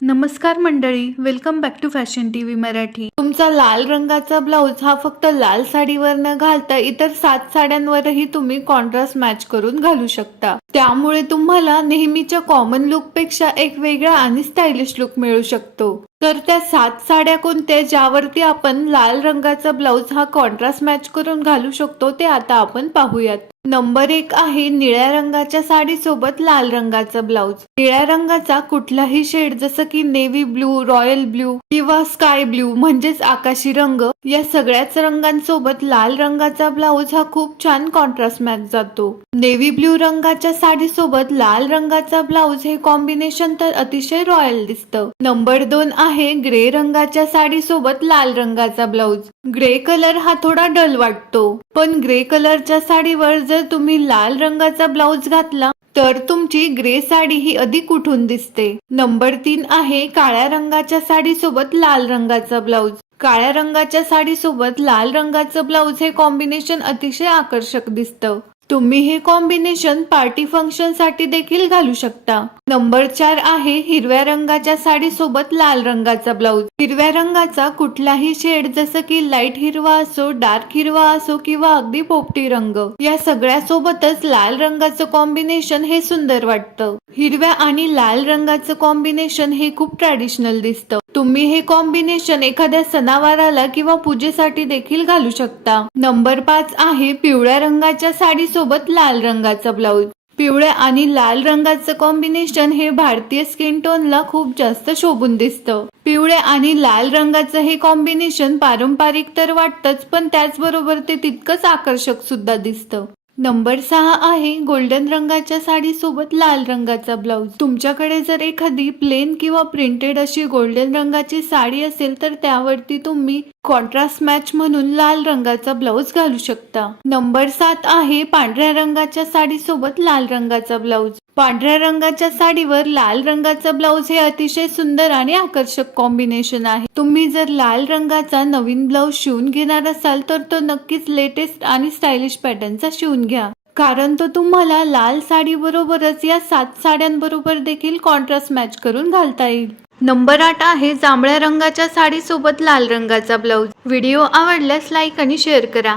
नमस्कार मंडळी welcome back to fashion T V Marathi. तुमचा लाल रंगाचा ब्लाऊज हा फक्त लाल साडीवर न घालता इतर सात साड्यांवरही तुम्ही कॉन्ट्रास्ट मॅच करून घालू शकता. त्यामुळे तुम्हाला नेहमीच्या कॉमन लुकपेक्षा एक वेगळा आणि स्टायलिश लुक मिळू शकतो. तर त्या सात साड्या कोणत्या ज्यावरती आपण लाल रंगाचा ब्लाऊज हा कॉन्ट्रास्ट मॅच करून घालू शकतो ते आता आपण पाहूयात. नंबर एक आहे निळ्या रंगाच्या साडीसोबत लाल रंगाचा ब्लाऊज. निळ्या रंगाचा कुठलाही शेड जसं की नेव्ही ब्लू रॉयल ब्लू किंवा स्काय ब्लू म्हणजेच आकाशी रंग या सगळ्याच रंगांसोबत लाल रंगाचा ब्लाऊज हा खूप छान कॉन्ट्रास्ट मॅच जातो. नेव्ही ब्लू रंगाच्या साडीसोबत लाल रंगाचा ब्लाऊज हे कॉम्बिनेशन तर अतिशय रॉयल दिसतं. नंबर दोन आहे ग्रे रंगाच्या साडीसोबत लाल रंगाचा ब्लाऊज. ग्रे कलर हा थोडा डल वाटतो पण ग्रे कलरच्या साडीवर जर तुम्ही लाल रंगाचा ब्लाऊज घातला तर तुमची ग्रे साडी ही अधिक उठून दिसते. नंबर तीन आहे काळ्या रंगाच्या साडीसोबत लाल रंगाचा ब्लाऊज. काळ्या रंगाच्या साडीसोबत लाल रंगाचं ब्लाऊज हे कॉम्बिनेशन अतिशय आकर्षक दिसतं. तुम्ही हे कॉम्बिनेशन पार्टी फंक्शनसाठी देखील घालू शकता. नंबर चार आहे हिरव्या रंगाच्या साडीसोबत लाल रंगाचा ब्लाऊज हिरव्या रंगाचा कुठलाही शेड जसं की लाइट हिरवा असो डार्क हिरवा असो किंवा अगदी पोपटी रंग या सगळ्या सोबतच लाल रंगाचं कॉम्बिनेशन हे सुंदर वाटतं. हिरव्या आणि लाल रंगाचं कॉम्बिनेशन हे खूप ट्रॅडिशनल दिसतं. तुम्ही हे कॉम्बिनेशन एखाद्या सणावाराला किंवा पूजेसाठी देखील घालू शकता. नंबर पाच आहे पिवळ्या रंगाच्या साडी सोबत लाल रंगाचा ब्लाऊज पिवळ्या आणि लाल रंगाचं कॉम्बिनेशन हे भारतीय स्किन टोनला खूप जास्त शोभून दिसतं. पिवळ्या आणि लाल रंगाचं हे कॉम्बिनेशन पारंपरिक तर वाटतंच पण त्याचबरोबर ते तितकंच आकर्षक सुद्धा दिसतं. नंबर सहा आहे गोल्डन रंगाच्या साडीसोबत लाल रंगाचा ब्लाऊज. तुमच्याकडे जर एखादी प्लेन किंवा प्रिंटेड अशी गोल्डन रंगाची साडी असेल तर त्यावरती तुम्ही कॉन्ट्रास्ट मॅच म्हणून लाल रंगाचा ब्लाऊज घालू शकता. नंबर सात आहे पांढऱ्या रंगाच्या साडीसोबत लाल रंगाचा ब्लाऊज. पांढऱ्या रंगाच्या साडीवर लाल रंगाचा ब्लाऊज हे अतिशय सुंदर आणि आकर्षक कॉम्बिनेशन आहे. तुम्ही जर लाल रंगाचा नवीन ब्लाऊज शिवून घेणार असाल तर तो नक्कीच लेटेस्ट आणि स्टायलिश पॅटर्नचा शिवून घ्या. कारण तो तुम्हाला लाल साडी बरोबरच या सात साड्यांबरोबर देखील कॉन्ट्रास्ट मॅच करून घालता येईल. नंबर आठ आहे जांभळ्या रंगाच्या साडीसोबत लाल रंगाचा ब्लाऊज. व्हिडिओ आवडल्यास लाईक आणि शेअर करा.